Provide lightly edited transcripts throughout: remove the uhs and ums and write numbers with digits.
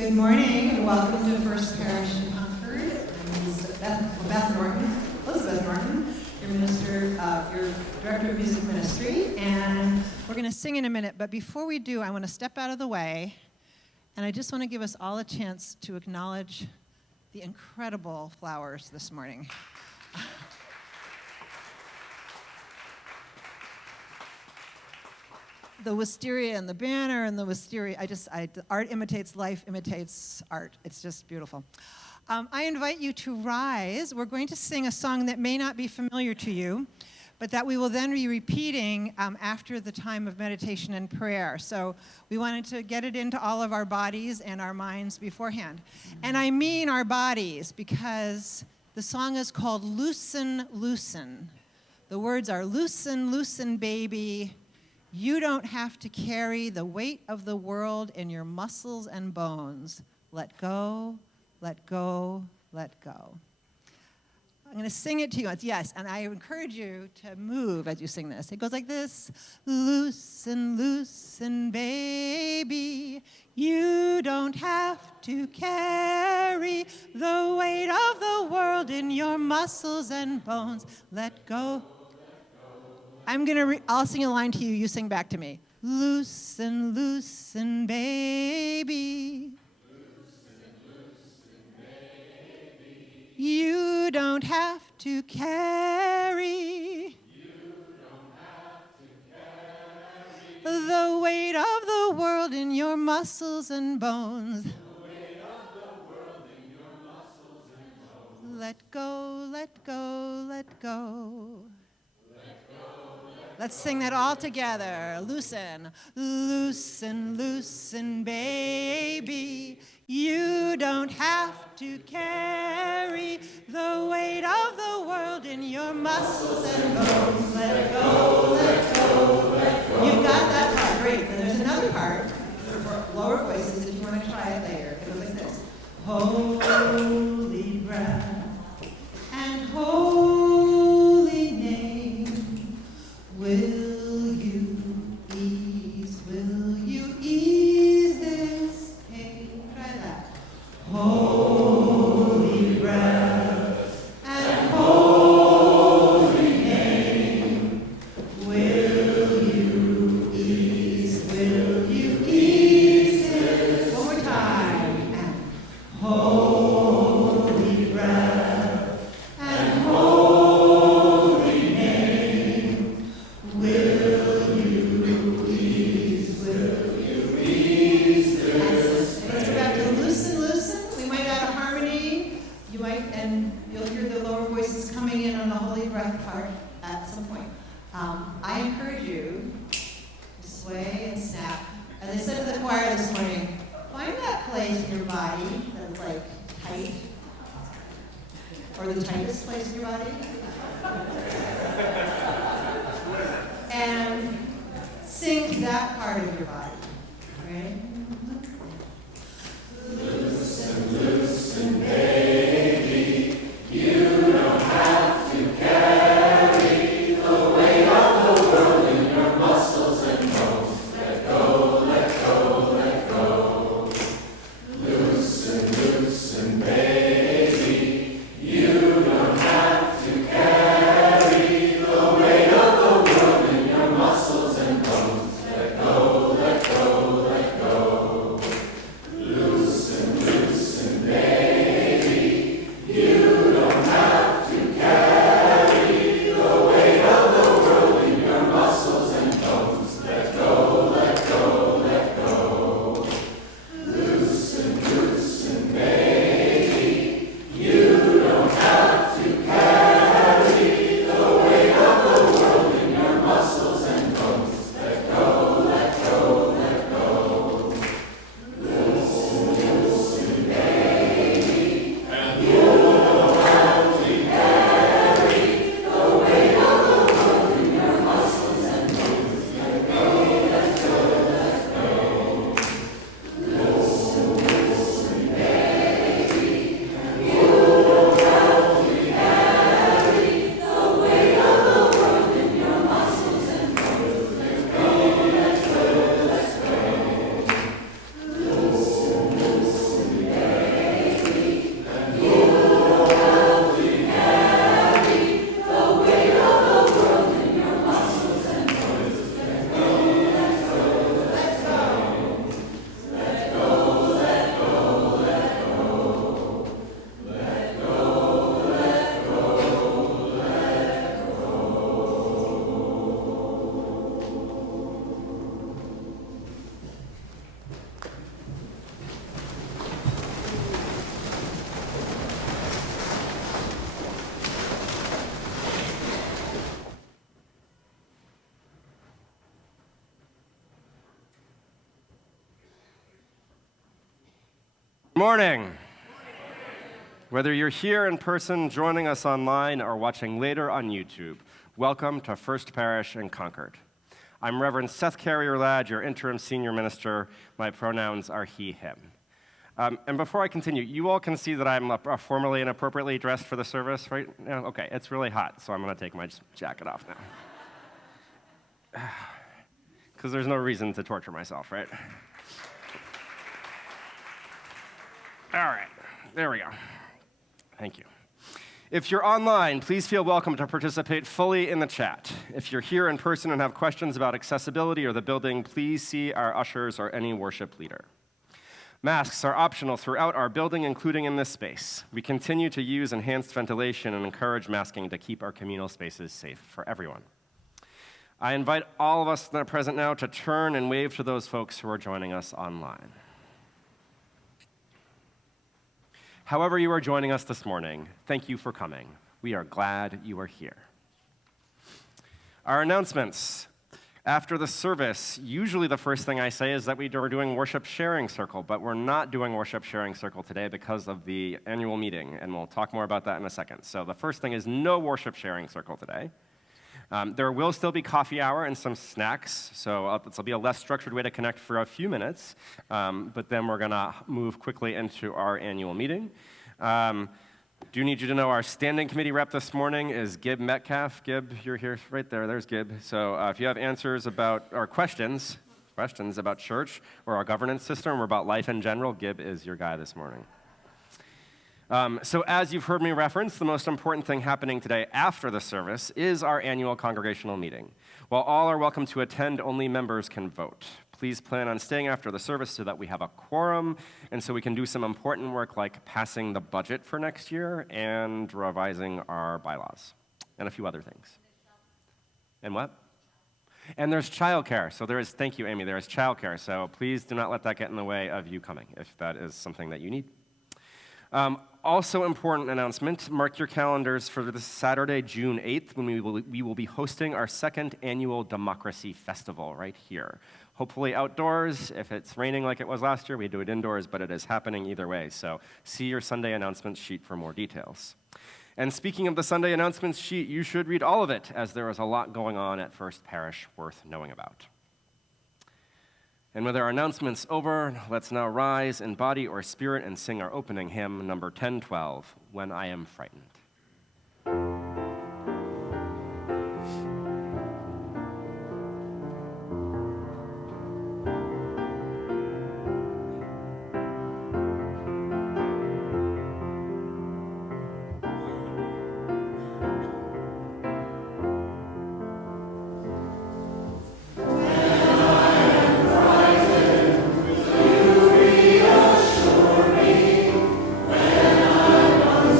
Good morning and welcome to First Parish in Concord. I'm Elizabeth Norton, your minister, your director of music ministry, and we're going to sing in a minute. But before we do, I want to step out of the way, and I just want to give us all a chance to acknowledge the incredible flowers this morning. The wisteria and the banner and the wisteria, art imitates life, imitates art. It's just beautiful. I invite you to rise. We're going to sing a song that may not be familiar to you, but that we will then be repeating after the time of meditation and prayer. So we wanted to get it into all of our bodies and our minds beforehand. And I mean our bodies because the song is called Loosen, Loosen. The words are loosen, loosen, baby. You don't have to carry the weight of the world in your muscles and bones. Let go, let go, let go. I'm going to sing it to you. Yes, and I encourage you to move as you sing this. It goes like this. Loosen, loosen, baby. You don't have to carry the weight of the world in your muscles and bones. Let go. I'll sing a line to you, you sing back to me. Loosen, loosen, baby. Loosen, loosen, baby. You don't have to carry. The weight of the world in your muscles and bones. Let go, let go, let go. Let's sing that all together. Loosen, loosen, loosen, baby. You don't have to carry the weight of the world in your muscles and bones. Let go, let go, let go. You've got that part, great. And there's another part for lower voices if you want to try it later. It goes like this. Holy breath and holy name. Will you ease this pain? Try that. Holy breath and holy name. Will you ease this? One more time. And holy breath and holy name. Will you ease this? Let's go back to loosen, loosen. We might add a harmony. And you'll hear the lower voices coming in on the holy breath part at some point. I encourage you to sway and snap. As I said to the choir this morning, find that place in your body that's like tight, or the tightest place in your body. And sing to that part of your body. Ready? Loosen, loosen, baby. You don't have to carry the weight of the world in your muscles and bones. Let go, let go, let go. Loosen, loosen, baby. You don't have to carry Morning. Whether you're here in person, joining us online, or watching later on YouTube, welcome to First Parish in Concord. I'm Reverend Seth Carrier-Ladd, your interim senior minister. My pronouns are he, him. And before I continue, you all can see that I'm formally and appropriately dressed for the service right now? Okay, it's really hot, so I'm going to take my jacket off now. Because there's no reason to torture myself, right? All right, there we go. Thank you. If you're online, please feel welcome to participate fully in the chat. If you're here in person and have questions about accessibility or the building, please see our ushers or any worship leader. Masks are optional throughout our building, including in this space. We continue to use enhanced ventilation and encourage masking to keep our communal spaces safe for everyone. I invite all of us that are present now to turn and wave to those folks who are joining us online. However you are joining us this morning, thank you for coming. We are glad you are here. Our announcements. After the service, usually the first thing I say is that we are doing Worship Sharing Circle, but we're not doing Worship Sharing Circle today because of the annual meeting, and we'll talk more about that in a second. So the first thing is no Worship Sharing Circle today. There will still be coffee hour and some snacks, so this will be a less structured way to connect for a few minutes, but then we're going to move quickly into our annual meeting. Do need you to know our standing committee rep this morning is Gib Metcalf. Gib, you're here right there. There's Gib. So if you have answers about, or questions about church or our governance system or about life in general, Gib is your guy this morning. So as you've heard me reference, the most important thing happening today after the service is our annual congregational meeting. While all are welcome to attend, only members can vote. Please plan on staying after the service so that we have a quorum and so we can do some important work like passing the budget for next year and revising our bylaws and a few other things. And what? And there's childcare. So thank you, Amy, there is childcare. So please do not let that get in the way of you coming if that is something that you need. Also important announcement, mark your calendars for this Saturday, June 8th, when we will be hosting our second annual Democracy Festival right here. Hopefully outdoors. If it's raining like it was last year, we do it indoors, but it is happening either way. So see your Sunday announcements sheet for more details. And speaking of the Sunday announcements sheet, you should read all of it, as there is a lot going on at First Parish worth knowing about. And with our announcements over, let's now rise in body or spirit and sing our opening hymn, number 1012, When I Am Frightened.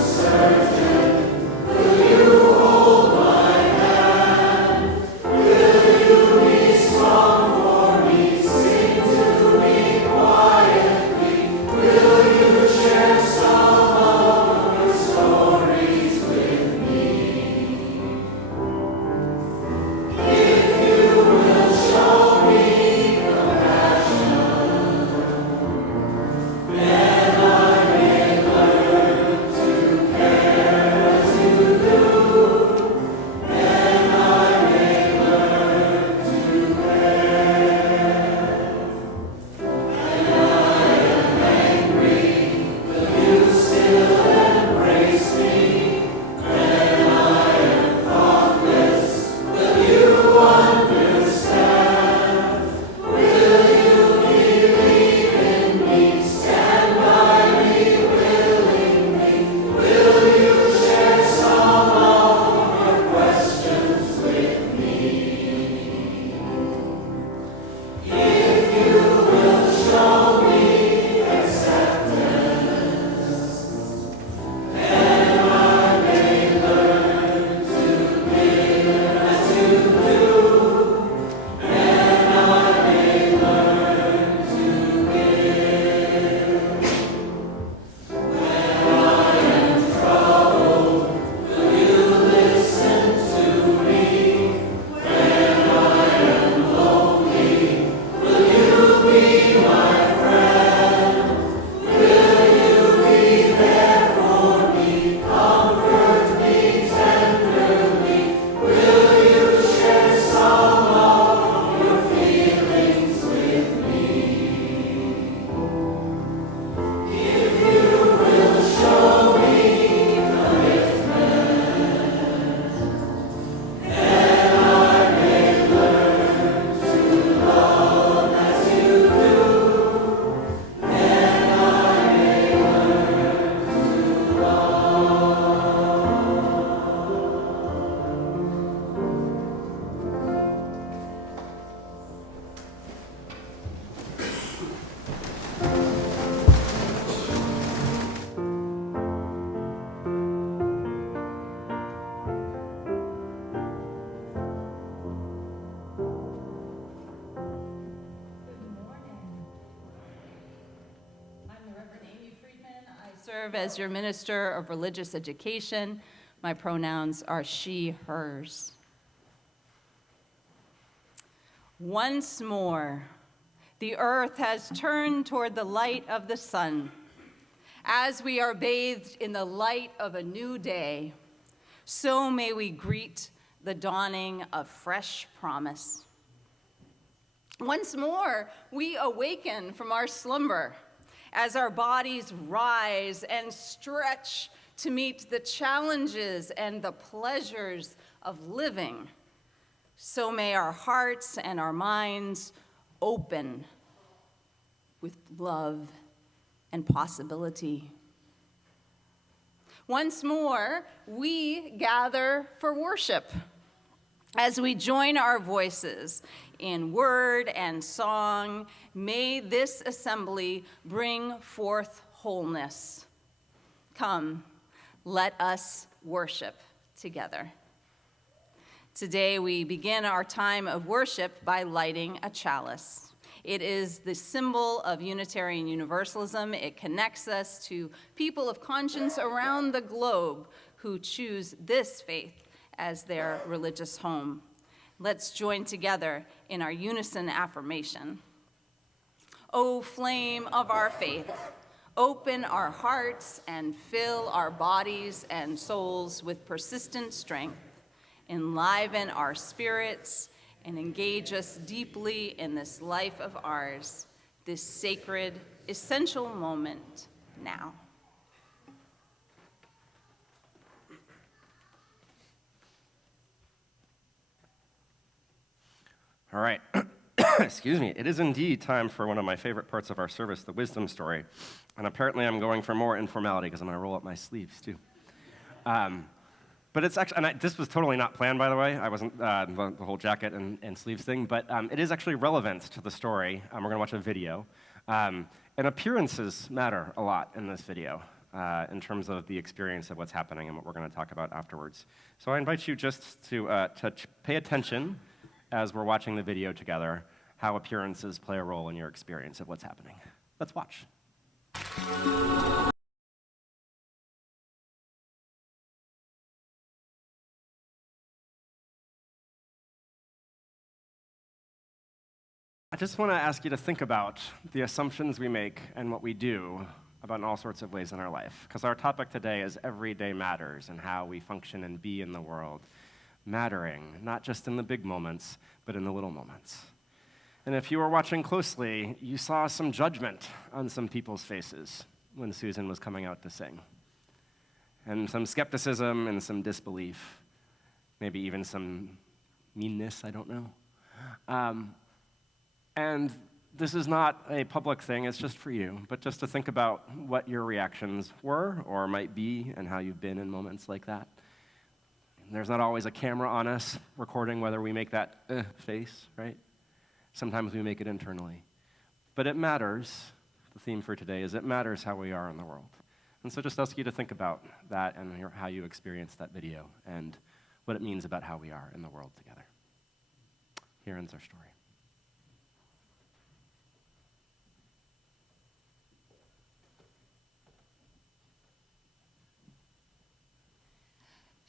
Certain serve as your minister of religious education. My pronouns are she, hers. Once more, the earth has turned toward the light of the sun. As we are bathed in the light of a new day, so may we greet the dawning of fresh promise. Once more, we awaken from our slumber as our bodies rise and stretch to meet the challenges and the pleasures of living. So may our hearts and our minds open with love and possibility. Once more, we gather for worship as we join our voices in word and song. May this assembly bring forth wholeness. Come, let us worship together. Today, we begin our time of worship by lighting a chalice. It is the symbol of Unitarian Universalism. It connects us to people of conscience around the globe who choose this faith as their religious home. Let's join together in our unison affirmation. O flame of our faith, open our hearts and fill our bodies and souls with persistent strength. Enliven our spirits and engage us deeply in this life of ours, this sacred, essential moment now. All right. Excuse me. It is indeed time for one of my favorite parts of our service, the wisdom story. And apparently I'm going for more informality because I'm going to roll up my sleeves too. But it's actually, and this was totally not planned, by the way. I wasn't the whole jacket and sleeves thing, but it is actually relevant to the story. We're going to watch a video. And appearances matter a lot in this video in terms of the experience of what's happening and what we're going to talk about afterwards. So I invite you just to pay attention as we're watching the video together, how appearances play a role in your experience of what's happening. Let's watch. I just want to ask you to think about the assumptions we make and what we do about in all sorts of ways in our life. Because our topic today is everyday matters and how we function and be in the world. Mattering, not just in the big moments, but in the little moments. And if you were watching closely, you saw some judgment on some people's faces when Susan was coming out to sing. And some skepticism and some disbelief, maybe even some meanness, I don't know. And this is not a public thing, it's just for you, but just to think about what your reactions were or might be and how you've been in moments like that. There's not always a camera on us recording whether we make that face, right? Sometimes we make it internally. But it matters. The theme for today is it matters how we are in the world. And so just ask you to think about that and how you experience that video and what it means about how we are in the world together. Here ends our story.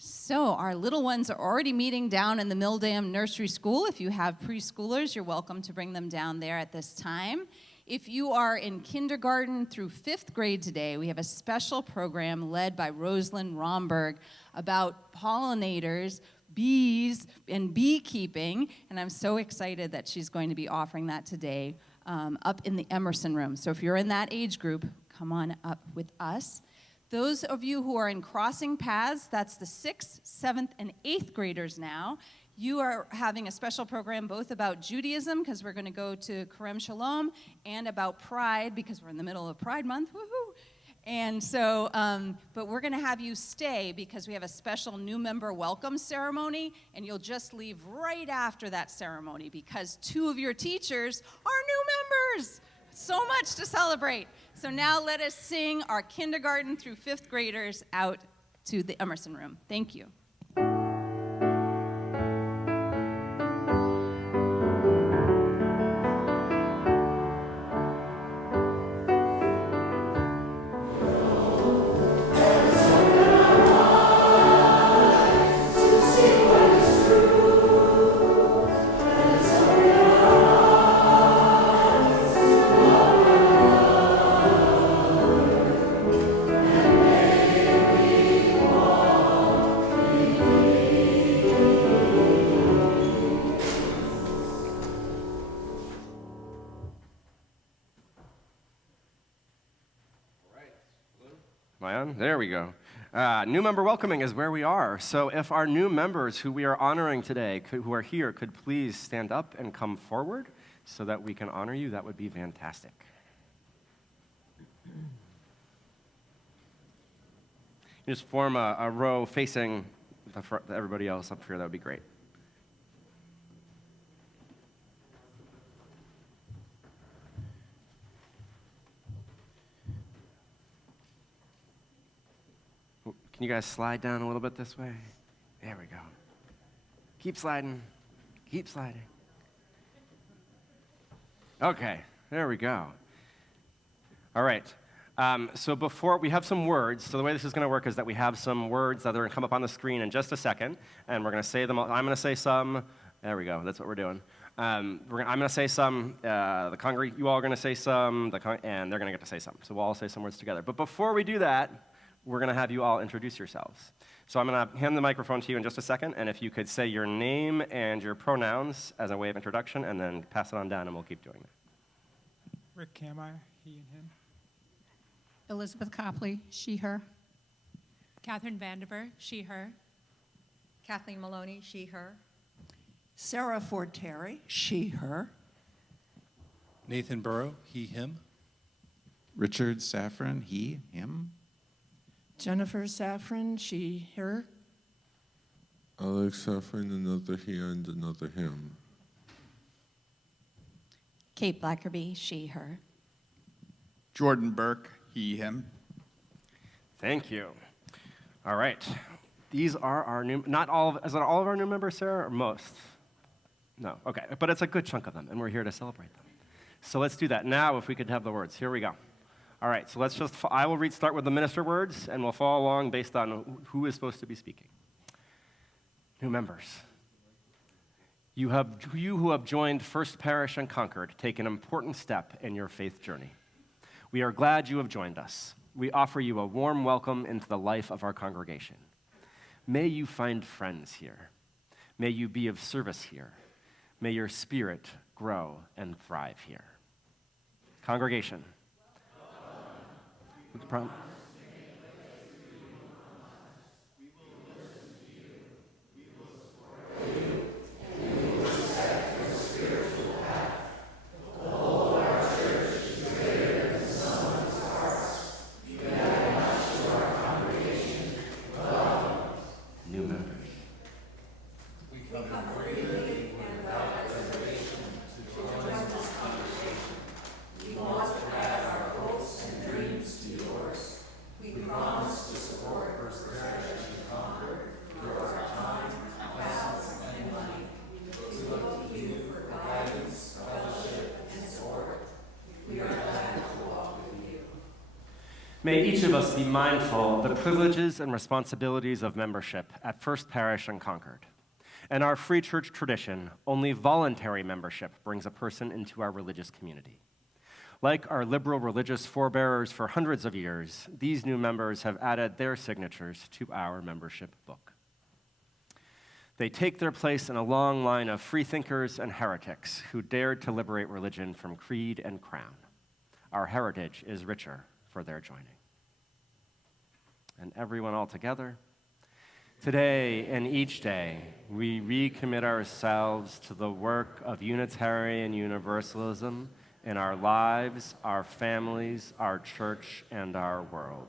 So our little ones are already meeting down in the Milldam Nursery School. If you have preschoolers, you're welcome to bring them down there at this time. If you are in kindergarten through 5th grade today, we have a special program led by Rosalind Romberg about pollinators, bees, and beekeeping. And I'm so excited that she's going to be offering that today up in the Emerson room. So if you're in that age group, come on up with us. Those of you who are in crossing paths, that's the 6th, 7th, and 8th graders now, you are having a special program both about Judaism, because we're going to go to Kerem Shalom, and about Pride, because we're in the middle of Pride Month, woohoo! And so, but we're going to have you stay because we have a special new member welcome ceremony, and you'll just leave right after that ceremony because 2 of your teachers are new members. So much to celebrate. So now let us sing our kindergarten through 5th graders out to the Emerson room. Thank you. I on? There we go. New member welcoming is where we are. So if our new members who we are honoring today, who are here, could please stand up and come forward so that we can honor you, that would be fantastic. You just form a row facing everybody else up here. That would be great. Can you guys slide down a little bit this way? There we go. Keep sliding. Keep sliding. Okay, there we go. All right. So before, we have some words. So the way this is going to work is that we have some words that are going to come up on the screen in just a second, and we're going to say them. I'm going to say some. There we go. That's what we're doing. I'm going to say some. You all are going to say some, and they're going to get to say some. So we'll all say some words together. But before we do that, we're going to have you all introduce yourselves. So I'm going to hand the microphone to you in just a second, and if you could say your name and your pronouns as a way of introduction, and then pass it on down, and we'll keep doing that. Rick Kameyer, he and him. Elizabeth Copley, she, her. Catherine Vandiver, she, her. Kathleen Maloney, she, her. Sarah Ford Terry, she, her. Nathan Burrow, he, him. Richard Safran, he, him. Jennifer Safran, she, her. Alex Safran, another he and another him. Kate Blackerby, she, her. Jordan Burke, he, him. Thank you. All right. These are our new, not all, is it all of our new members, Sarah, or most? No, okay. But it's a good chunk of them, and we're here to celebrate them. So let's do that. Now, if we could have the words. Here we go. All right, so let's just, I will start with the minister words, and we'll follow along based on who is supposed to be speaking. New members. You who have joined First Parish and Concord take an important step in your faith journey. We are glad you have joined us. We offer you a warm welcome into the life of our congregation. May you find friends here. May you be of service here. May your spirit grow and thrive here. Congregation. New members. We come freely and without reservation to join this congregation. We want to add our hopes and dreams to yours. We promise to support First Parish and Concord through our time, talents, and money. We look to you for guidance, fellowship, and support. We are glad to walk with you. May each of us be mindful of the privileges and responsibilities of membership at First Parish and Concord. In our free church tradition, only voluntary membership brings a person into our religious community. Like our liberal religious forebearers for hundreds of years, these new members have added their signatures to our membership book. They take their place in a long line of freethinkers and heretics who dared to liberate religion from creed and crown. Our heritage is richer for their joining. And everyone all together, today and each day, we recommit ourselves to the work of Unitarian Universalism in our lives, our families, our church, and our world.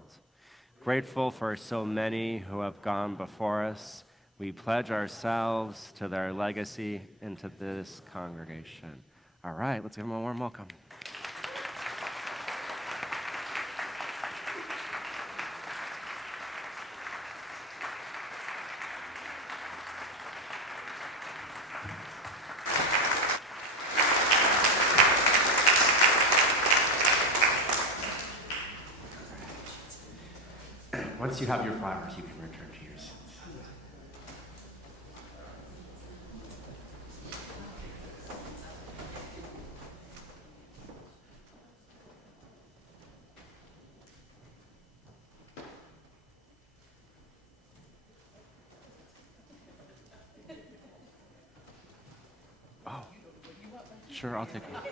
Grateful for so many who have gone before us, we pledge ourselves to their legacy into this congregation. All right, let's give them a warm welcome. Once you have your flowers, you can return to your seats. Oh, sure, I'll take one.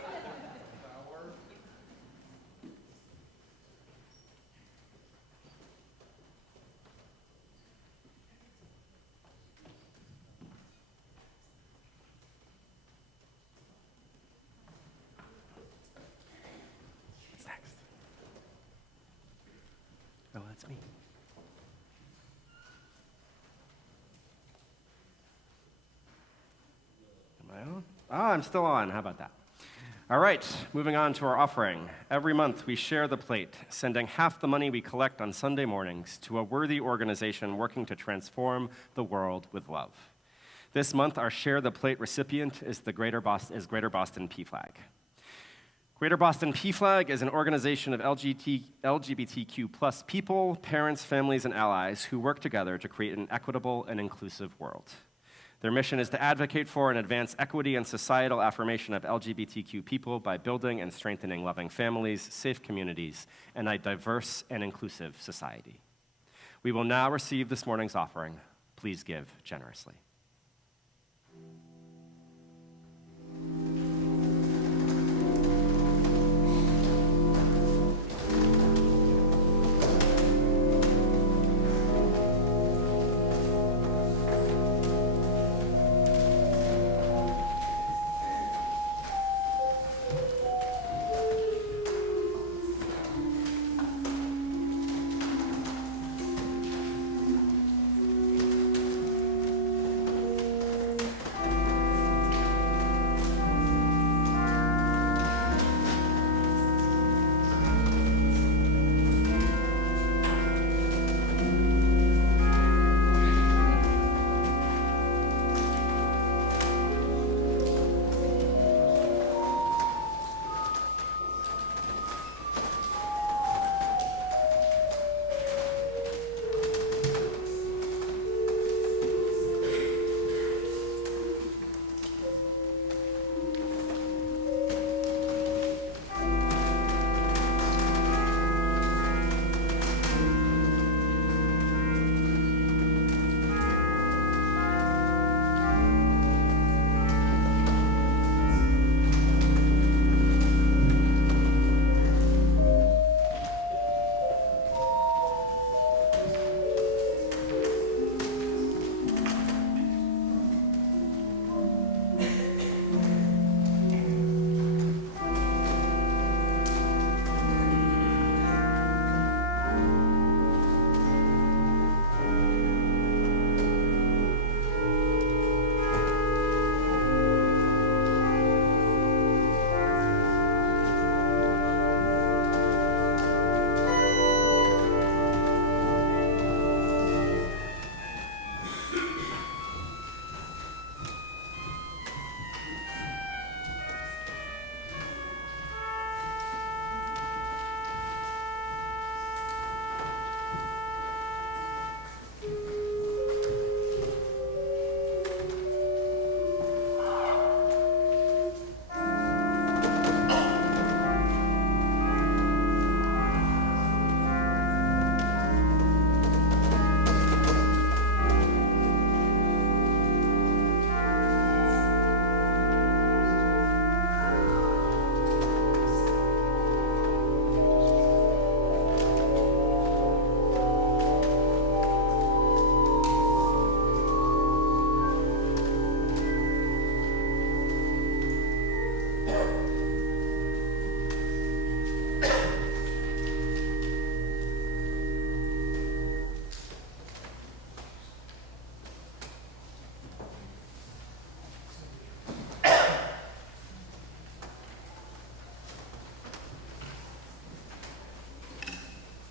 I'm still on. How about that? All right, moving on to our offering. Every month, we share the plate, sending half the money we collect on Sunday mornings to a worthy organization working to transform the world with love. This month, our Share the Plate recipient is Greater Boston PFLAG. Greater Boston PFLAG is an organization of LGBTQ plus people, parents, families, and allies who work together to create an equitable and inclusive world. Their mission is to advocate for and advance equity and societal affirmation of LGBTQ people by building and strengthening loving families, safe communities, and a diverse and inclusive society. We will now receive this morning's offering. Please give generously.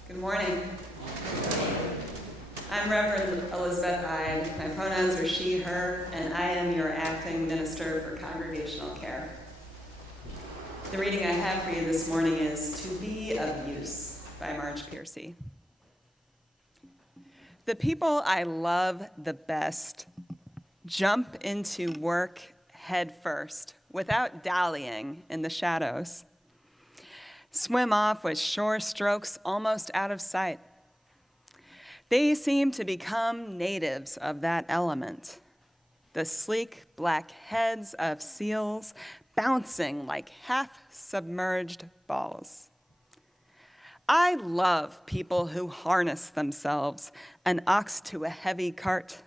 Good morning. I'm Reverend Elizabeth Ide. My pronouns are she, her, and I am your acting minister for congregational care. The reading I have for you this morning is To Be of Use by Marge Piercy. The people I love the best jump into work head first, without dallying in the shadows. Swim off with shore strokes almost out of sight. They seem to become natives of that element. The sleek black heads of seals bouncing like half-submerged balls. I love people who harness themselves, an ox to a heavy cart,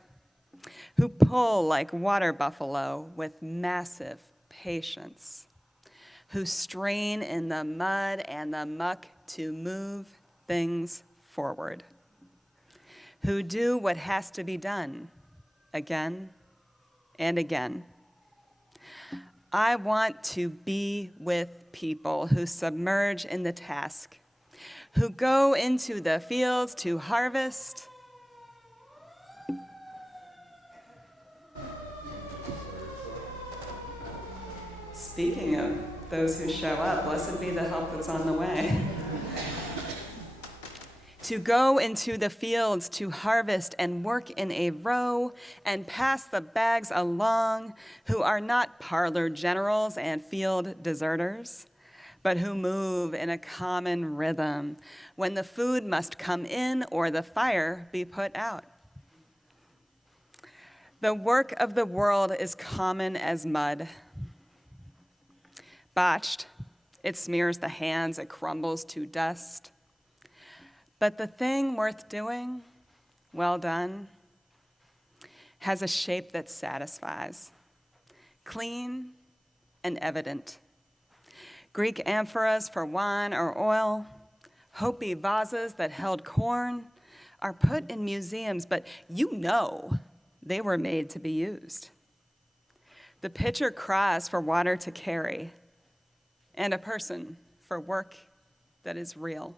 who pull like water buffalo with massive patience, who strain in the mud and the muck to move things forward, who do what has to be done again and again. I want to be with people who submerge in the task, who go into the fields to harvest. Speaking of those who show up, blessed be the help that's on the way. To go into the fields to harvest and work in a row and pass the bags along, who are not parlor generals and field deserters, but who move in a common rhythm when the food must come in or the fire be put out. The work of the world is common as mud. Botched, it smears the hands, it crumbles to dust. But the thing worth doing, well done, has a shape that satisfies, clean and evident. Greek amphoras for wine or oil, Hopi vases that held corn are put in museums, but you know they were made to be used. The pitcher cries for water to carry, and a person for work that is real.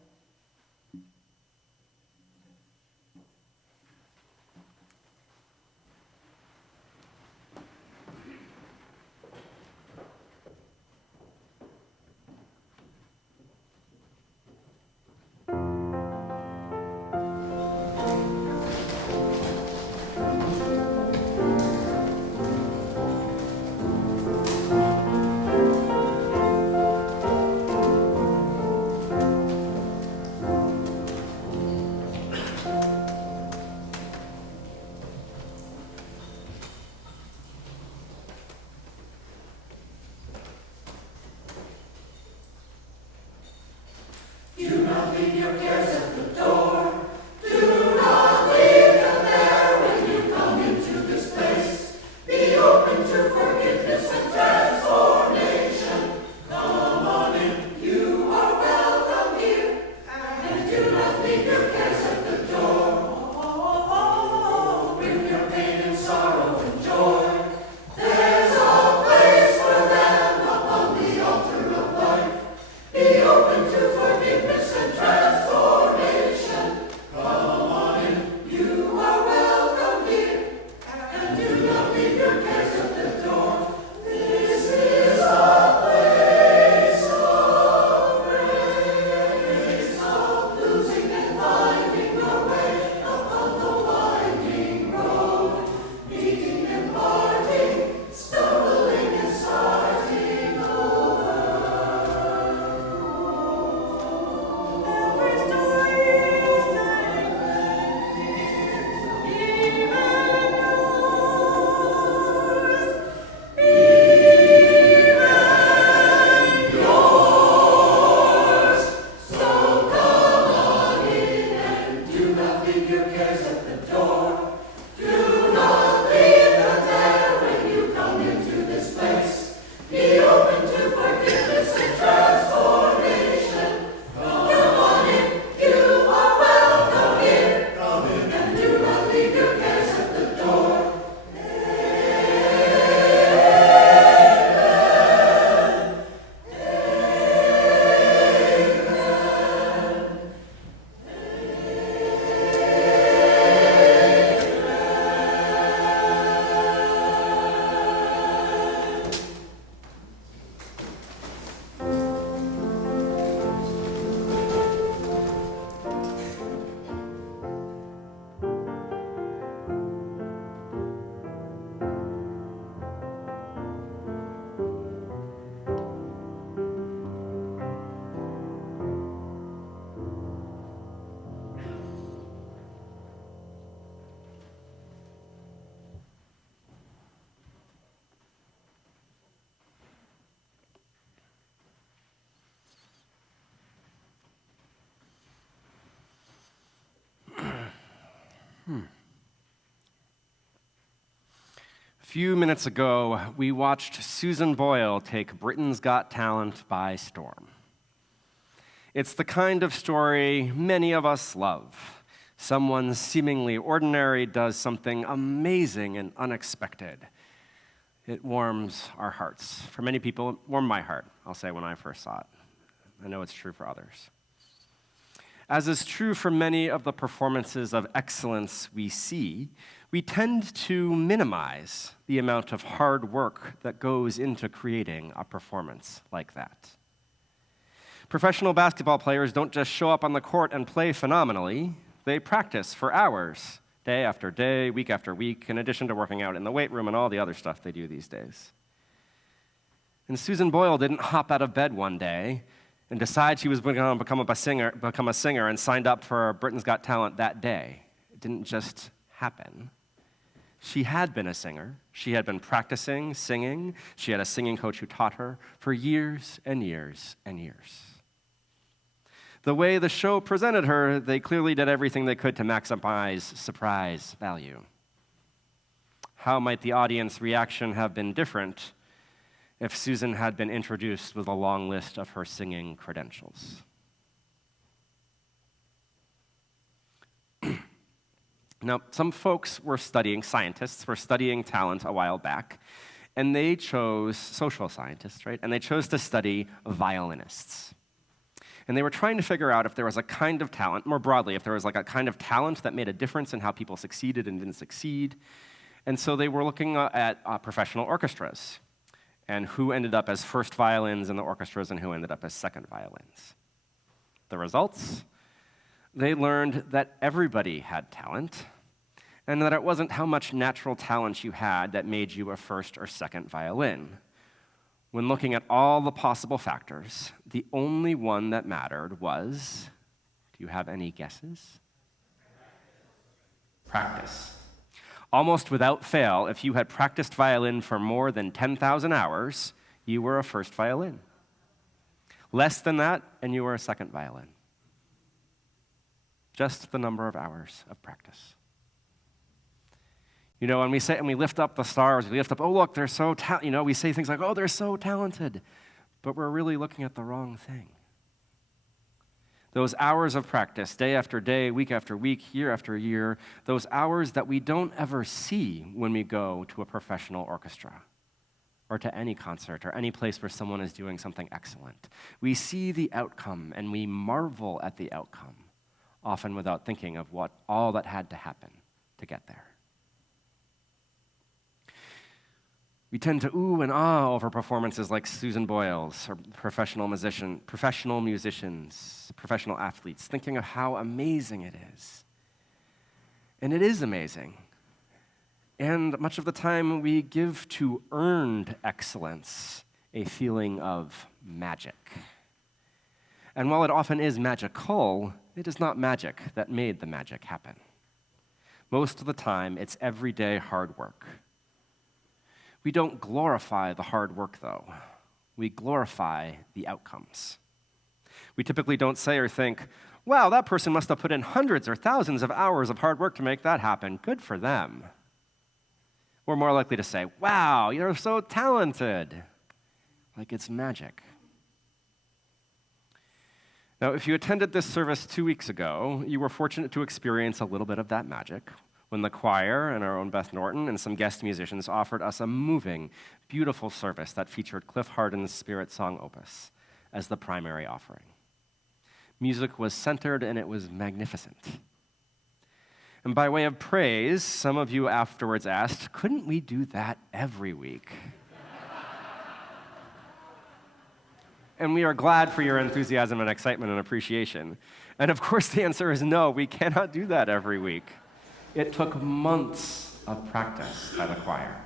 A few minutes ago, we watched Susan Boyle take Britain's Got Talent by storm. It's the kind of story many of us love. Someone seemingly ordinary does something amazing and unexpected. It warms our hearts. For many people, it warmed my heart, I'll say, when I first saw it. I know it's true for others. As is true for many of the performances of excellence we see, we tend to minimize the amount of hard work that goes into creating a performance like that. Professional basketball players don't just show up on the court and play phenomenally. They practice for hours, day after day, week after week, in addition to working out in the weight room and all the other stuff they do these days. And Susan Boyle didn't hop out of bed one day and decide she was going to become a singer and signed up for Britain's Got Talent that day. It didn't just happen. She had been a singer. She had been practicing singing. She had a singing coach who taught her for years and years and years. The way the show presented her, they clearly did everything they could to maximize surprise value. How might the audience reaction have been different if Susan had been introduced with a long list of her singing credentials? Now, some folks were studying, scientists were studying talent a while back, and they chose, social scientists, right? And they chose to study violinists. And they were trying to figure out if there was a kind of talent, more broadly, if there was like a kind of talent that made a difference in how people succeeded and didn't succeed. And so they were looking at professional orchestras and who ended up as first violins in the orchestras and who ended up as second violins. The results? They learned that everybody had talent, and that it wasn't how much natural talent you had that made you a first or second violin. When looking at all the possible factors, the only one that mattered was, do you have any guesses? Practice. Almost without fail, if you had practiced violin for more than 10,000 hours, you were a first violin. Less than that, and you were a second violin. Just the number of hours of practice. You know, when we say, and we lift up the stars, we lift up, oh, look, they're so talented. You know, we say things like, oh, they're so talented. But we're really looking at the wrong thing. Those hours of practice, day after day, week after week, year after year, those hours that we don't ever see when we go to a professional orchestra or to any concert or any place where someone is doing something excellent. We see the outcome and we marvel at the outcome, often without thinking of what all that had to happen to get there. We tend to ooh and ah over performances like Susan Boyle's or professional musicians, professional athletes, thinking of how amazing it is. And it is amazing. And much of the time we give to earned excellence a feeling of magic. And while it often is magical, it is not magic that made the magic happen. Most of the time, it's everyday hard work. We don't glorify the hard work, though. We glorify the outcomes. We typically don't say or think, wow, that person must have put in hundreds or thousands of hours of hard work to make that happen. Good for them. We're more likely to say, wow, you're so talented. Like it's magic. Now, if you attended this service 2 weeks ago, you were fortunate to experience a little bit of that magic when the choir and our own Beth Norton and some guest musicians offered us a moving, beautiful service that featured Cliff Hardin's Spirit Song Opus as the primary offering. Music was centered and it was magnificent. And by way of praise, some of you afterwards asked, couldn't we do that every week? And we are glad for your enthusiasm and excitement and appreciation. And of course the answer is no, we cannot do that every week. It took months of practice by the choir.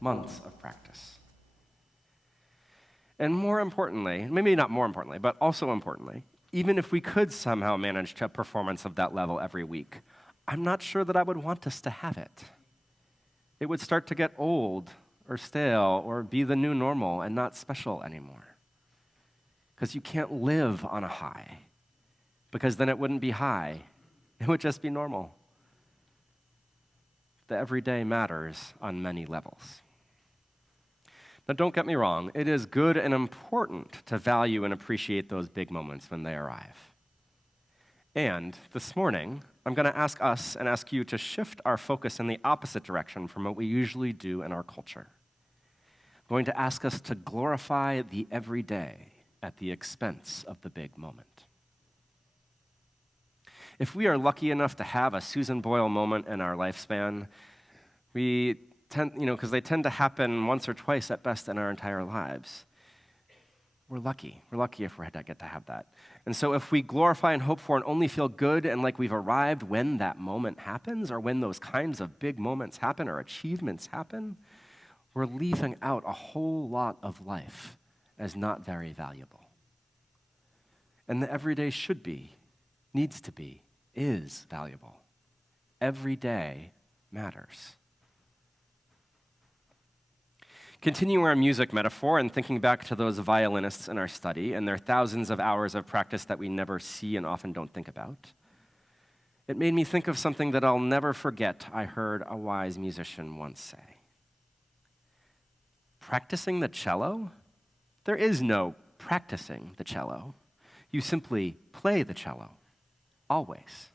Months of practice. And more importantly, maybe not more importantly, but also importantly, even if we could somehow manage a performance of that level every week, I'm not sure that I would want us to have it. It would start to get old or stale or be the new normal and not special anymore. Because you can't live on a high, because then it wouldn't be high. It would just be normal. The everyday matters on many levels. Now, don't get me wrong. It is good and important to value and appreciate those big moments when they arrive. And this morning, I'm going to ask us and ask you to shift our focus in the opposite direction from what we usually do in our culture. going to ask us to glorify the everyday at the expense of the big moment. If we are lucky enough to have a Susan Boyle moment in our lifespan, we tend, because they tend to happen once or twice at best in our entire lives. We're lucky. We're lucky if we get to have that. And so if we glorify and hope for and only feel good and like we've arrived when that moment happens, or when those kinds of big moments happen or achievements happen, we're leaving out a whole lot of life as not very valuable. And the everyday should be, needs to be, is valuable. Every day matters. Continuing our music metaphor and thinking back to those violinists in our study and their thousands of hours of practice that we never see and often don't think about, it made me think of something that I'll never forget I heard a wise musician once say. Practicing the cello? There is no practicing the cello. You simply play the cello, always.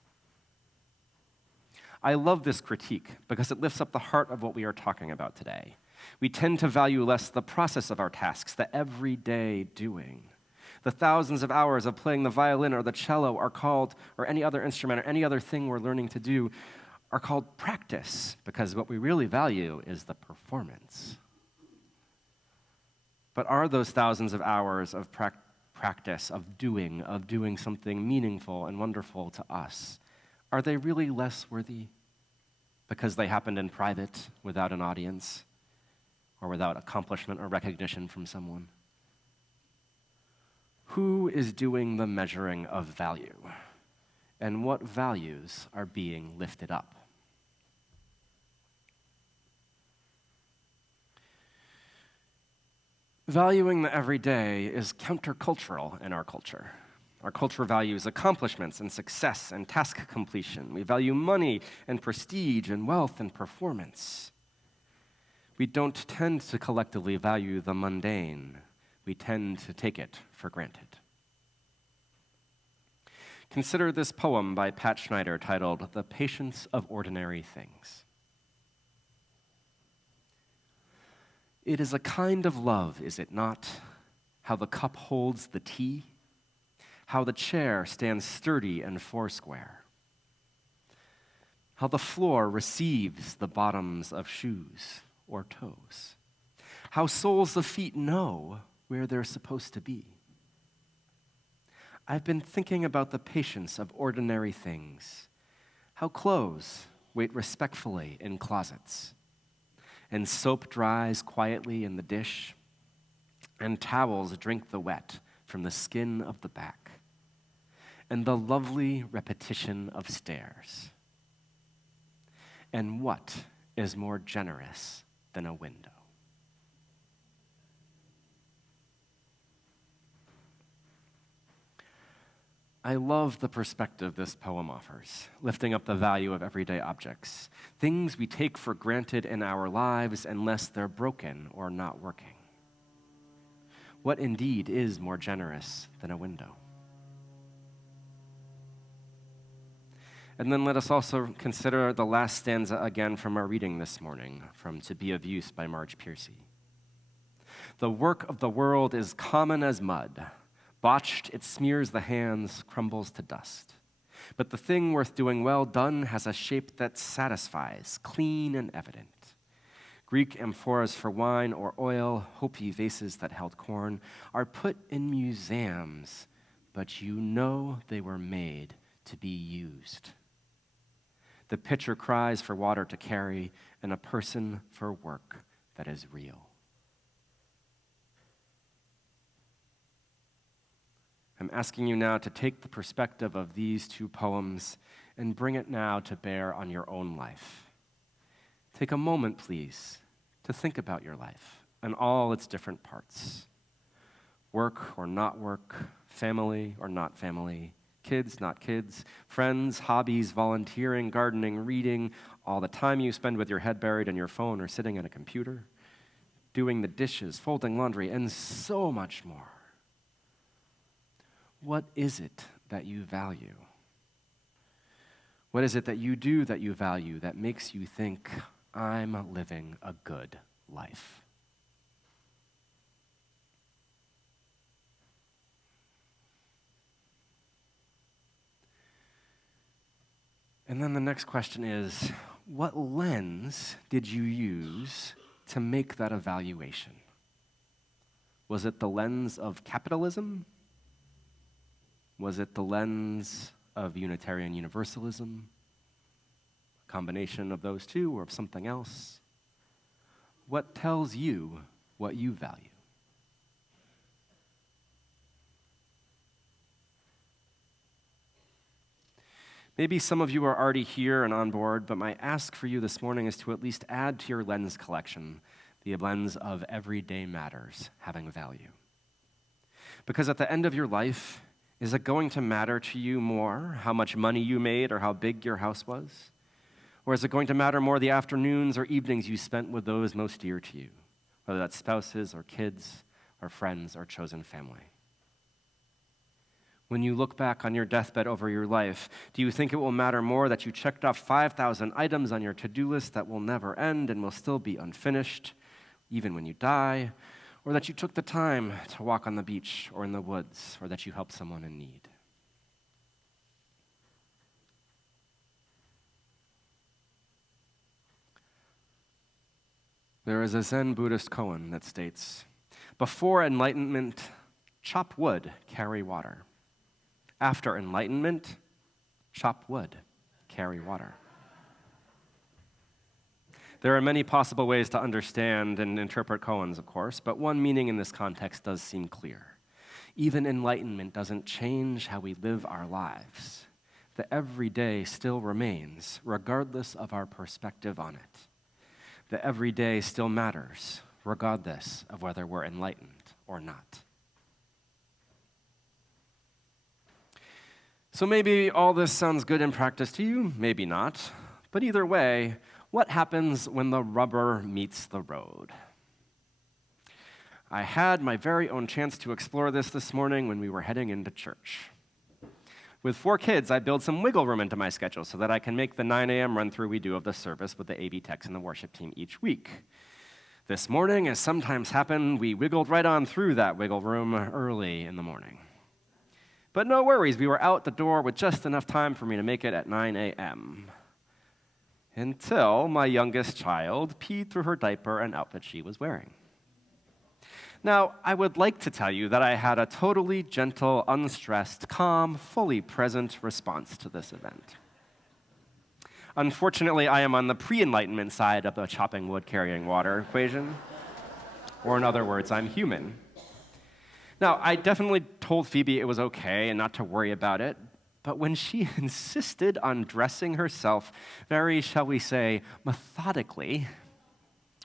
I love this critique because it lifts up the heart of what we are talking about today. We tend to value less the process of our tasks, the everyday doing. The thousands of hours of playing the violin or the cello are called, or any other instrument or any other thing we're learning to do, are called practice, because what we really value is the performance. But are those thousands of hours of practice, of doing something meaningful and wonderful to us, are they really less worthy because they happened in private without an audience or without accomplishment or recognition from someone? Who is doing the measuring of value, and what values are being lifted up? Valuing the everyday is countercultural in our culture. Our culture values accomplishments and success and task completion. We value money and prestige and wealth and performance. We don't tend to collectively value the mundane. We tend to take it for granted. Consider this poem by Pat Schneider titled "The Patience of Ordinary Things." It is a kind of love, is it not? How the cup holds the tea, how the chair stands sturdy and foursquare, how the floor receives the bottoms of shoes or toes, how soles of feet know where they're supposed to be. I've been thinking about the patience of ordinary things, how clothes wait respectfully in closets, and soap dries quietly in the dish, and towels drink the wet from the skin of the back, and the lovely repetition of stairs. And what is more generous than a window? I love the perspective this poem offers, lifting up the value of everyday objects, things we take for granted in our lives unless they're broken or not working. What indeed is more generous than a window? And then let us also consider the last stanza again from our reading this morning, from To Be of Use by Marge Piercy. The work of the world is common as mud. Botched, it smears the hands, crumbles to dust. But the thing worth doing well done has a shape that satisfies, clean and evident. Greek amphoras for wine or oil, Hopi vases that held corn, are put in museums, but you know they were made to be used. The pitcher cries for water to carry, and a person for work that is real. I'm asking you now to take the perspective of these two poems and bring it now to bear on your own life. Take a moment, please, to think about your life and all its different parts. Work or not work, family or not family, kids, not kids, friends, hobbies, volunteering, gardening, reading, all the time you spend with your head buried in your phone or sitting at a computer, doing the dishes, folding laundry, and so much more. What is it that you value? What is it that you do that you value that makes you think, I'm living a good life? And then the next question is, what lens did you use to make that evaluation? Was it the lens of capitalism? Was it the lens of Unitarian Universalism? A combination of those two or of something else? What tells you what you value? Maybe some of you are already here and on board, but my ask for you this morning is to at least add to your lens collection the lens of everyday matters having value. Because at the end of your life, is it going to matter to you more how much money you made or how big your house was? Or is it going to matter more the afternoons or evenings you spent with those most dear to you, whether that's spouses or kids or friends or chosen family? When you look back on your deathbed over your life, do you think it will matter more that you checked off 5,000 items on your to-do list that will never end and will still be unfinished, even when you die, or that you took the time to walk on the beach or in the woods, or that you helped someone in need? There is a Zen Buddhist koan that states, "Before enlightenment, chop wood, carry water. After enlightenment, chop wood, carry water." There are many possible ways to understand and interpret koans, of course, but one meaning in this context does seem clear. Even enlightenment doesn't change how we live our lives. The everyday still remains, regardless of our perspective on it. The everyday still matters, regardless of whether we're enlightened or not. So maybe all this sounds good in practice to you, maybe not. But either way, what happens when the rubber meets the road? I had my very own chance to explore this morning when we were heading into church. With 4 kids, I build some wiggle room into my schedule so that I can make the 9 a.m. run-through we do of the service with the AV techs and the worship team each week. This morning, as sometimes happened, we wiggled right on through that wiggle room early in the morning. But no worries, we were out the door with just enough time for me to make it at 9 a.m. Until my youngest child peed through her diaper and outfit she was wearing. Now, I would like to tell you that I had a totally gentle, unstressed, calm, fully present response to this event. Unfortunately, I am on the pre-enlightenment side of the chopping wood, carrying water equation. Or in other words, I'm human. Now, I definitely told Phoebe it was okay and not to worry about it, but when she insisted on dressing herself very, shall we say, methodically,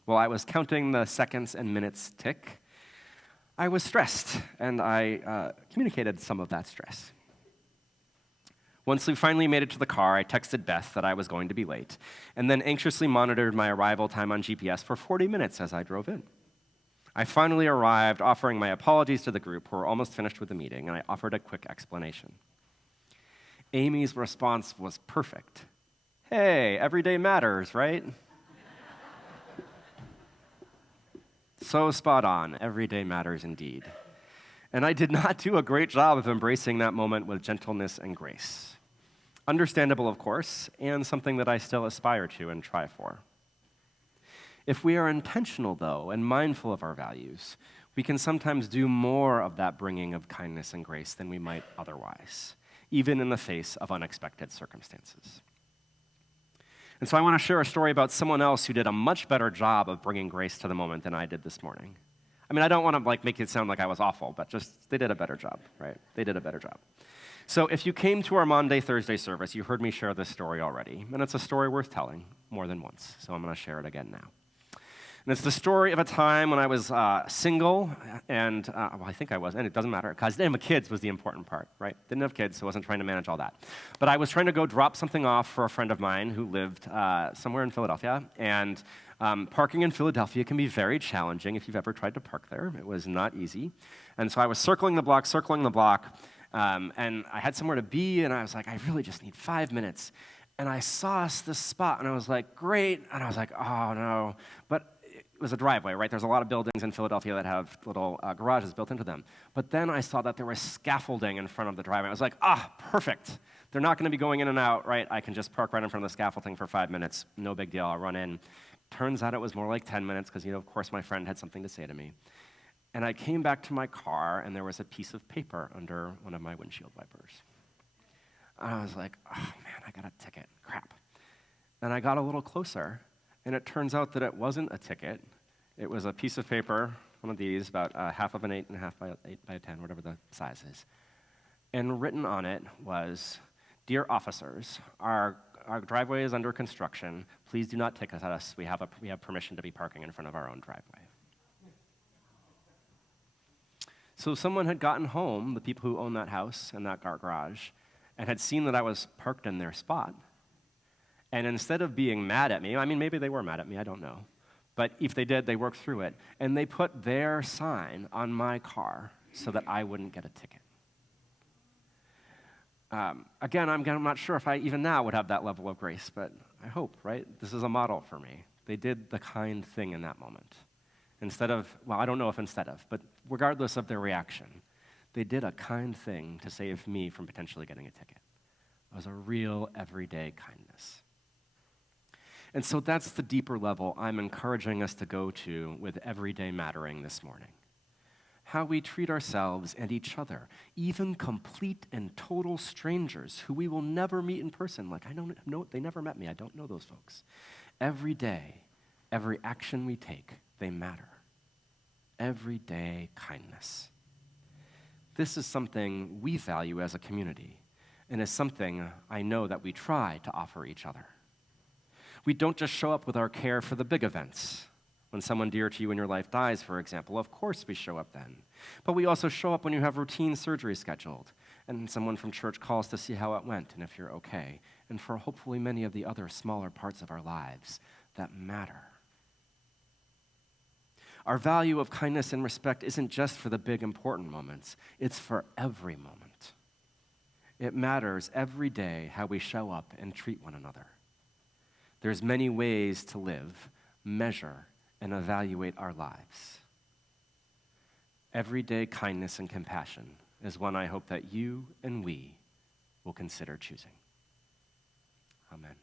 while I was counting the seconds and minutes tick, I was stressed, and I communicated some of that stress. Once we finally made it to the car, I texted Beth that I was going to be late, and then anxiously monitored my arrival time on GPS for 40 minutes as I drove in. I finally arrived, offering my apologies to the group who were almost finished with the meeting, and I offered a quick explanation. Amy's response was perfect. Hey, everyday matters, right? So spot on, everyday matters indeed. And I did not do a great job of embracing that moment with gentleness and grace. Understandable, of course, and something that I still aspire to and try for. If we are intentional, though, and mindful of our values, we can sometimes do more of that bringing of kindness and grace than we might otherwise, even in the face of unexpected circumstances. And so I want to share a story about someone else who did a much better job of bringing grace to the moment than I did this morning. I mean, I don't want to make it sound like I was awful, but just they did a better job, right? They did a better job. So if you came to our Maundy, Thursday service, you heard me share this story already, and it's a story worth telling more than once, so I'm going to share it again now. And it's the story of a time when I was single, and well, I think I was, and it doesn't matter, because I didn't have kids was the important part, right? Didn't have kids, so I wasn't trying to manage all that. But I was trying to go drop something off for a friend of mine who lived somewhere in Philadelphia, and parking in Philadelphia can be very challenging if you've ever tried to park there. It was not easy. And so I was circling the block, and I had somewhere to be, and I was like, I really just need 5 minutes. And I saw this spot, and I was like, great, and I was like, oh no. But it was a driveway, right? There's a lot of buildings in Philadelphia that have little garages built into them. But then I saw that there was scaffolding in front of the driveway. I was like, perfect. They're not going to be going in and out, right? I can just park right in front of the scaffolding for 5 minutes. No big deal. I'll run in. Turns out it was more like 10 minutes because, of course, my friend had something to say to me. And I came back to my car, and there was a piece of paper under one of my windshield wipers. I was like, oh, man, I got a ticket. Crap. And I got a little closer, and it turns out that it wasn't a ticket. It was a piece of paper, one of these, about half of an 8.5 by 8 by 10, whatever the size is. And written on it was, "Dear officers, our driveway is under construction. Please do not ticket us. We have permission to be parking in front of our own driveway." So someone had gotten home, the people who own that house and that garage, and had seen that I was parked in their spot. And instead of being mad at me, I mean, maybe they were mad at me, I don't know. But if they did, they worked through it. And they put their sign on my car so that I wouldn't get a ticket. Again, I'm not sure if I even now would have that level of grace, but I hope, right? This is a model for me. They did the kind thing in that moment. Instead of, well, I don't know if instead of, but regardless of their reaction, they did a kind thing to save me from potentially getting a ticket. It was a real everyday kindness. And so that's the deeper level I'm encouraging us to go to with Everyday Mattering this morning. How we treat ourselves and each other, even complete and total strangers who we will never meet in person. Like, I don't know, they never met me. I don't know those folks. Every day, every action we take, they matter. Everyday kindness. This is something we value as a community, and is something I know that we try to offer each other. We don't just show up with our care for the big events. When someone dear to you in your life dies, for example, of course we show up then. But we also show up when you have routine surgery scheduled, and someone from church calls to see how it went and if you're okay, and for hopefully many of the other smaller parts of our lives that matter. Our value of kindness and respect isn't just for the big important moments, it's for every moment. It matters every day how we show up and treat one another. There's many ways to live, measure, and evaluate our lives. Everyday kindness and compassion is one I hope that you and we will consider choosing. Amen.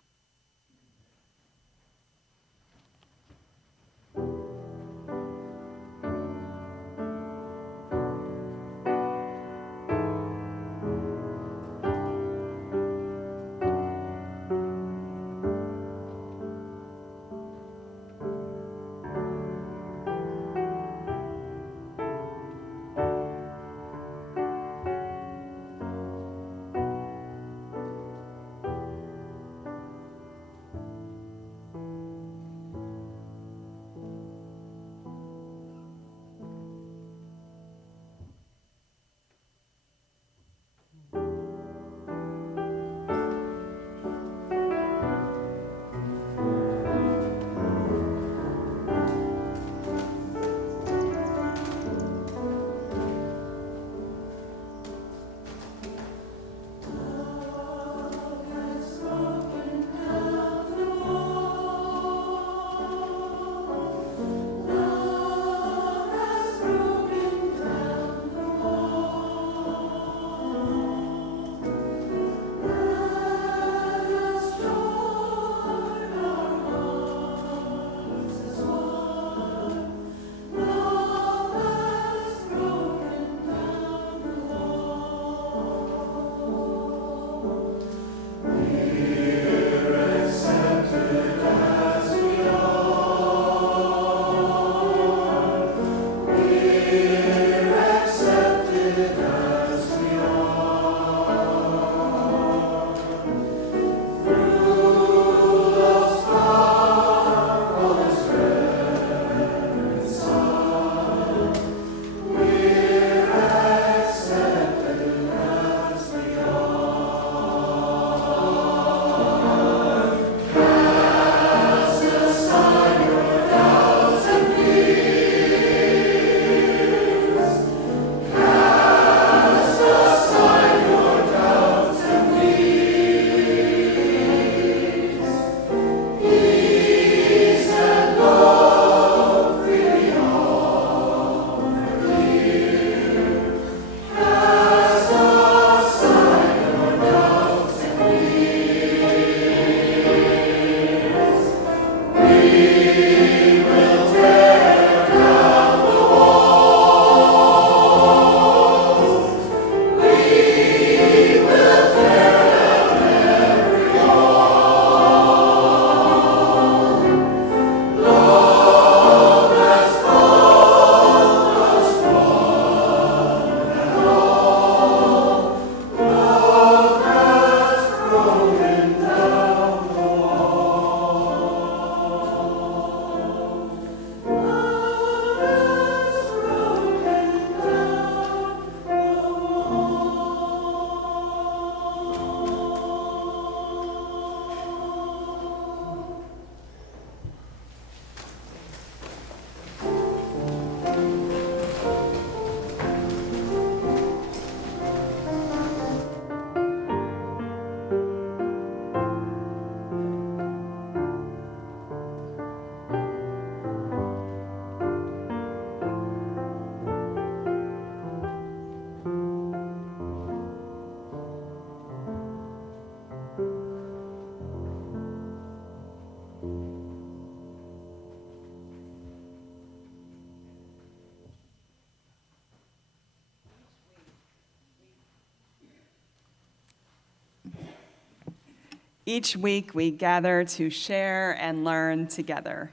Each week, we gather to share and learn together.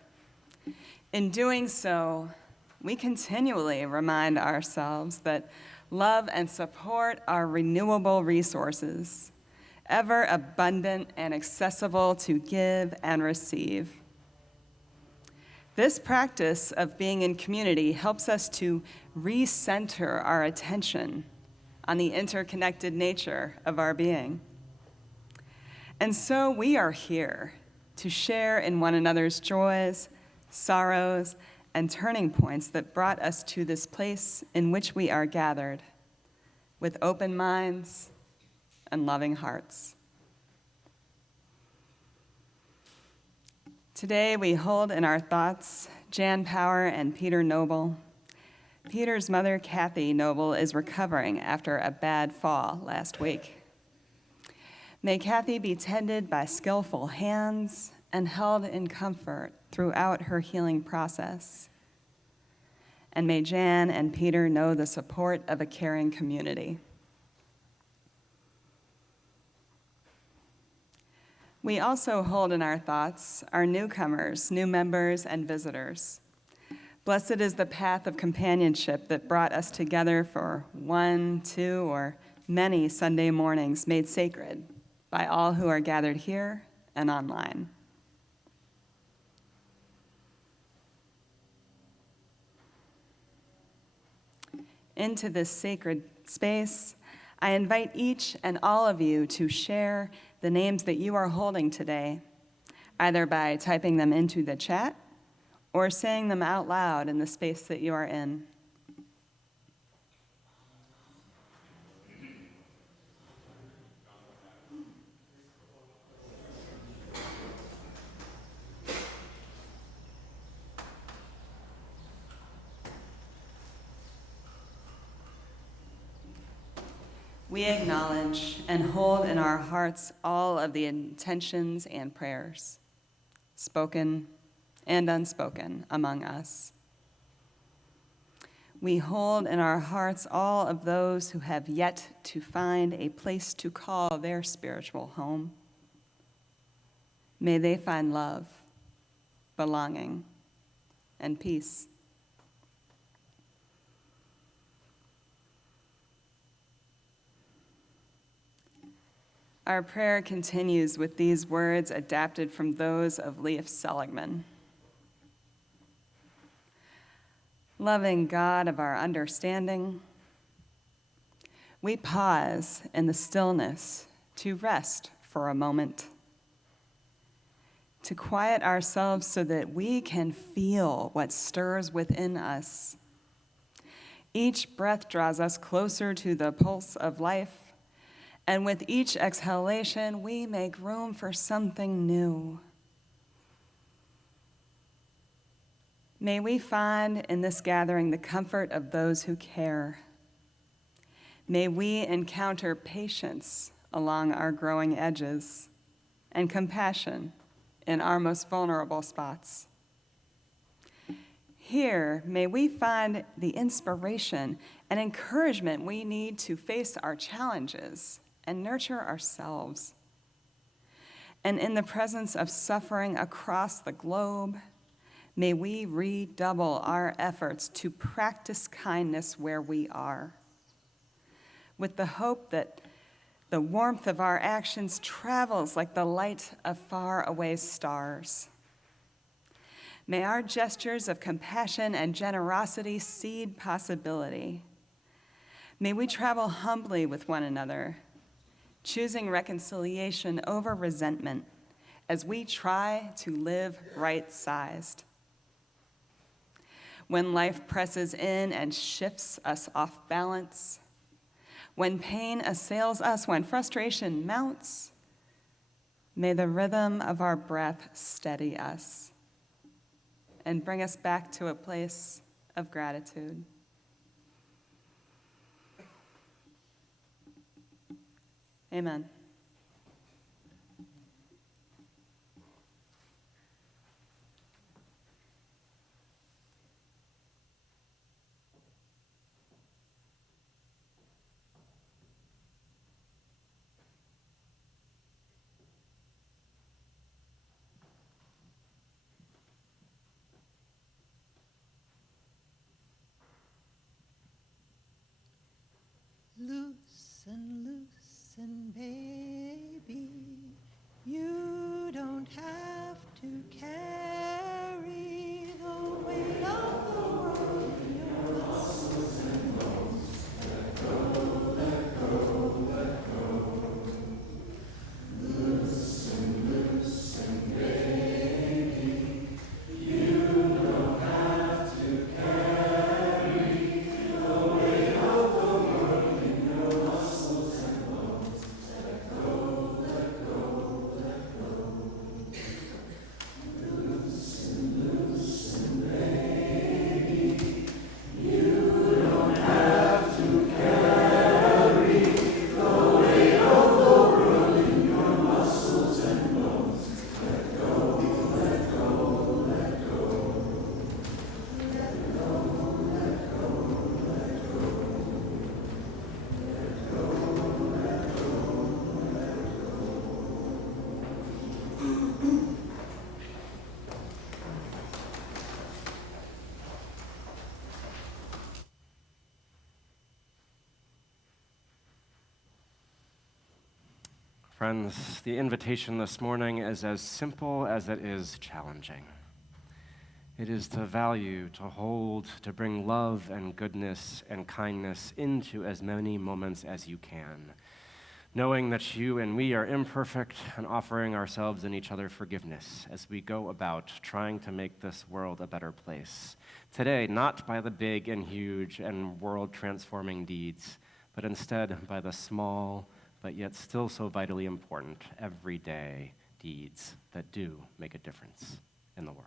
In doing so, we continually remind ourselves that love and support are renewable resources, ever abundant and accessible to give and receive. This practice of being in community helps us to recenter our attention on the interconnected nature of our being. And so we are here to share in one another's joys, sorrows, and turning points that brought us to this place in which we are gathered, with open minds and loving hearts. Today we hold in our thoughts Jan Power and Peter Noble. Peter's mother, Kathy Noble, is recovering after a bad fall last week. May Kathy be tended by skillful hands and held in comfort throughout her healing process. And may Jan and Peter know the support of a caring community. We also hold in our thoughts our newcomers, new members, and visitors. Blessed is the path of companionship that brought us together for 1, 2, or many Sunday mornings made sacred by all who are gathered here and online. Into this sacred space, I invite each and all of you to share the names that you are holding today, either by typing them into the chat or saying them out loud in the space that you are in. We acknowledge and hold in our hearts all of the intentions and prayers, spoken and unspoken, among us. We hold in our hearts all of those who have yet to find a place to call their spiritual home. May they find love, belonging, and peace. Our prayer continues with these words adapted from those of Leif Seligman. Loving God of our understanding, we pause in the stillness to rest for a moment, to quiet ourselves so that we can feel what stirs within us. Each breath draws us closer to the pulse of life, and with each exhalation, we make room for something new. May we find in this gathering the comfort of those who care. May we encounter patience along our growing edges and compassion in our most vulnerable spots. Here, may we find the inspiration and encouragement we need to face our challenges and nurture ourselves. And in the presence of suffering across the globe, may we redouble our efforts to practice kindness where we are, with the hope that the warmth of our actions travels like the light of faraway stars. May our gestures of compassion and generosity seed possibility. May we travel humbly with one another, choosing reconciliation over resentment as we try to live right-sized. When life presses in and shifts us off balance, when pain assails us, when frustration mounts, may the rhythm of our breath steady us and bring us back to a place of gratitude. Amen. friends, the invitation this morning is as simple as it is challenging. It is to value, to hold, to bring love and goodness and kindness into as many moments as you can, knowing that you and we are imperfect and offering ourselves and each other forgiveness as we go about trying to make this world a better place. Today, not by the big and huge and world-transforming deeds, but instead by the small, but yet still so vitally important, everyday deeds that do make a difference in the world.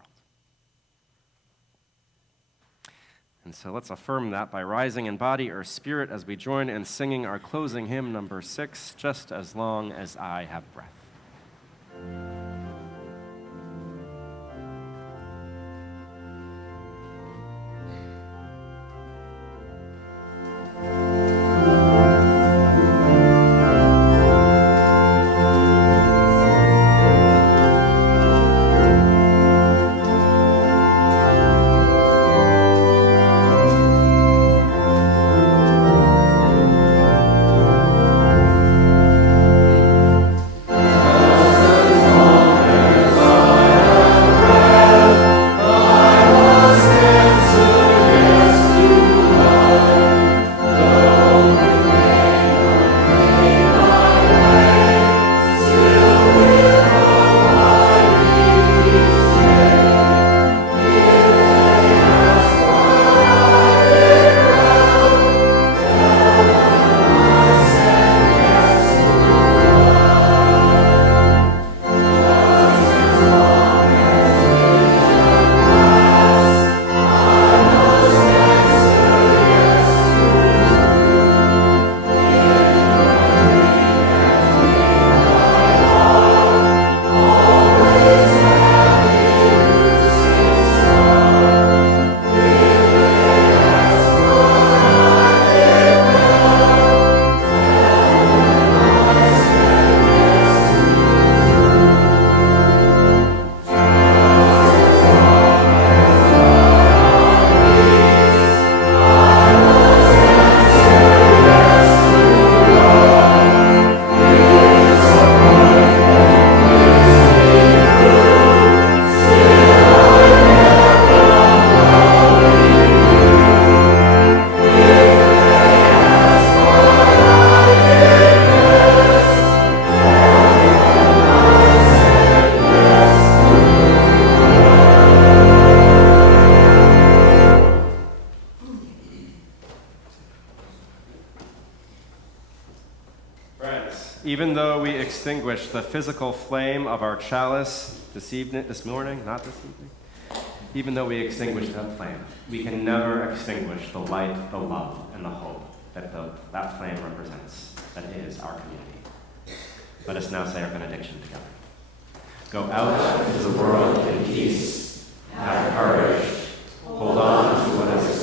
And so let's affirm that by rising in body or spirit as we join in singing our closing hymn, number 6, Just As Long As I Have Breath. Even though we extinguish the physical flame of our chalice this morning, even though we extinguish that flame, we can never extinguish the light, the love, and the hope that that flame represents, that is our community. Let us now say our benediction together. Go out into the world in peace, have courage, hold on to what is